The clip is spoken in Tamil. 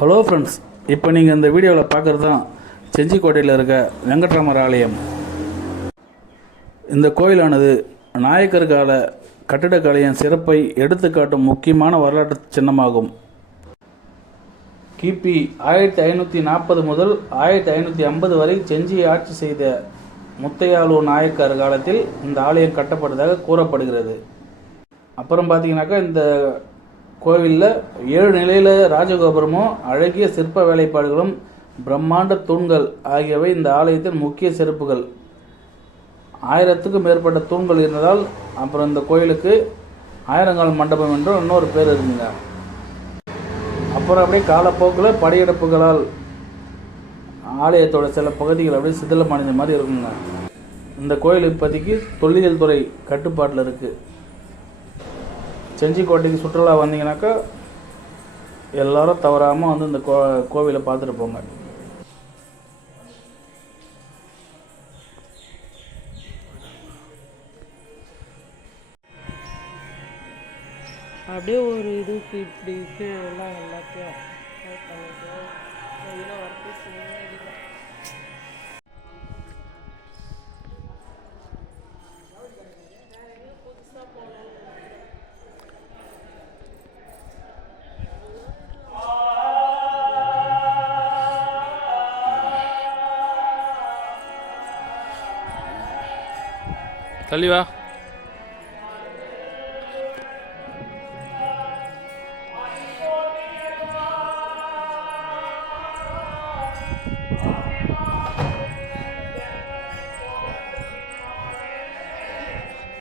ஹலோ ஃப்ரெண்ட்ஸ், இப்போ நீங்கள் இந்த வீடியோவில் பார்க்குறது தான் செஞ்சிக்கோட்டையில் இருக்க வெங்கட்ராமர் ஆலயம். இந்த கோயிலானது நாயக்கர் கால கட்டிடக்கலையின் சிறப்பை எடுத்துக்காட்டும் முக்கியமான வரலாற்று சின்னமாகும். கிபி 1540 முதல் 1550 வரை செஞ்சியை ஆட்சி செய்த முத்தையாலு நாயக்கர் காலத்தில் இந்த ஆலயம் கட்டப்பட்டதாக கூறப்படுகிறது. அப்புறம் பார்த்தீங்கன்னாக்கா இந்த கோவிலில் 7 நிலையில் ராஜகோபுரமும் அழகிய சிற்ப வேலைப்பாடுகளும் பிரம்மாண்ட தூண்கள் ஆகியவை இந்த ஆலயத்தின் முக்கிய சிறப்புகள். 1000க்கும் மேற்பட்ட தூண்கள் இருந்ததால் அப்புறம் இந்த கோயிலுக்கு ஆயிரங்கால் மண்டபம் என்றும் இன்னொரு பேர் இருக்குங்க. அப்புறம் அப்படியே காலப்போக்கில் படையெடுப்புகளால் ஆலயத்தோட சில பகுதிகள் அப்படியே சிதிலமடைந்த மாதிரி இருக்குங்க. இந்த கோயில் இப்போதைக்கு தொல்லியல் துறை கட்டுப்பாட்டில் இருக்குது. செஞ்சிக்கோட்டைக்கு சுற்றுலா வந்தீங்கன்னாக்கா எல்லாரும் தவறாமல் வந்து இந்த கோவிலை பார்த்துட்டு போங்க. அப்படியே ஒரு இதுக்கு இப்படி எல்லாம் எல்லாத்தையும் தள்ளி வா.